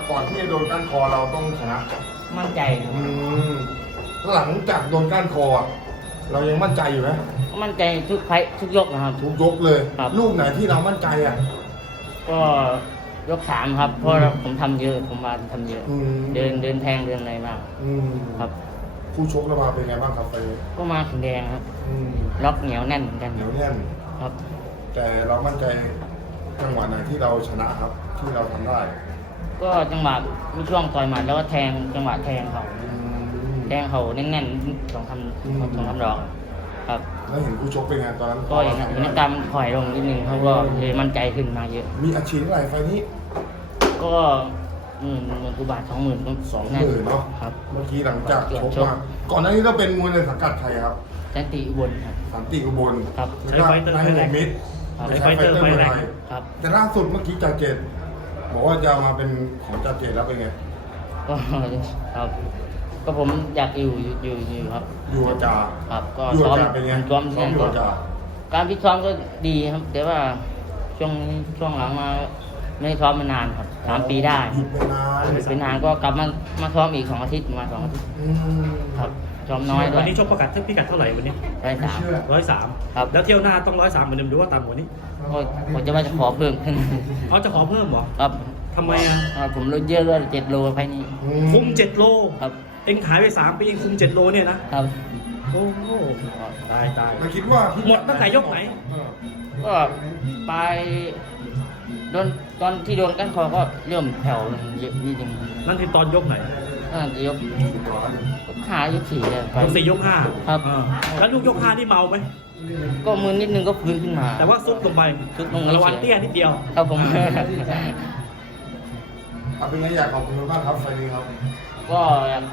ก่อนที่จะโดนก้านคอเราต้องชนะมั่นใจอืมหลังจากโดนก้านคออะเรายังมั่นใจอยู่ไหมมั่นใจทุกไฟท์ทุกยกนะครับทุกยกเลยครับลูกไหนที่เรามั่นใจอ่ะก็ยก 3ครับ เพราะผมทำเยอะผมมาทำเยอะอืมเดินแทงเดินอะไรมากอืมครับคู่ชกเรามาเป็นไงบ้างครับไปก็มาถึงแดงครับอืมล็อกเหนียวแน่นเหมือนกันเหนียวแน่นครับแต่เรามั่นใจจังหวะไหนที่เราชนะครับ ที่เราทำได้ก็จังหวะมีช่วงต่อยหมัดแล้วก็แทงจังหวะแทงเขาอืมแทงเขาแน่นๆสองคำดอกครับแล้วเห็นคู่ชกเป็นไงตอนนั้นก็อย่างนี้กรรมถอยลงนิดนึงเขาก็เลยมั่นใจขึ้นมาเยอะมีอาชีพอะไรไฟล์นี้ก็10,000 กว่าบาท 20,000ก็ 20,000เนาะครับเมื่อกี้หลังจากชกชกมาก่อนหน้านี้เราเป็นมวยในสังกัดใครครับสันติอุบลครับสันติอุบลครับแล้วก็นายหัวมิตรครับใช้ไฟเตอร์มวยไทยครับแต่ล่าสุดเมื่อกี้จ่าเจตบอกว่าจะมาเป็นของจ่าเจตแล้วเป็นไงก็ครับก็ผมอยากอยู่ครับอยู่กับจ่าครับ ก็อยู่ซ้กัอบ มจ่าเป็นไงซ้อมซ้อมอยู่กับจ่าการฟิตซ้อมก็ดีครับ แต่ว่าช่วงหลังมาไม่ได้ซ้อมมานานครับ3 ปีได้หยุดไปนานเป็นนานก็กลับมาซ้อมอีก2 อาทิตย์ประมาณ2 อาทิตย์อืมครับซ้อมน้อยด้ววัยนนี้ชกประกาศพิกัดเท่าไหร่วันนี้ได้ไม่เชื่อ 103 ครับแล้วเที่ยวหน้าต้อง103เหมือนเดิมหรือว่าต่ำกว่านี้ก็ผมจะว่าจะขอเพิ่มเขาจะขอเพิ่มเหรอครับทำไมอ่ะผมลดเยอะด้วย7 โลภายนี้อืคุม7 โลครับเอ็งขายไป3 ปีเอ็งคุม7 โลเนี่ยนะครับ โอ้โหตายเราคิดว่าหมดตั้งแต่ยกไหนเออก็ไปตอนที่โดนกันคอก็เริ่มแผ่วลงเยอะนิดนึงนั่นคือตอนยกไหนน่าจะยก5 ยก 4เลยไปยก4 ยก 5 ครับแล้วลูกยก 5 นี่เมาไหมก็มือนิดนึงก็ฟื้นขึ้นมาแต่ว่าซุดลงไปซุดลงไประวันเตี้ยนิดเดียวครับผมเอาเป็นไงอยากขอบคุณมากครับไฟล์นี้ครับก็อยาก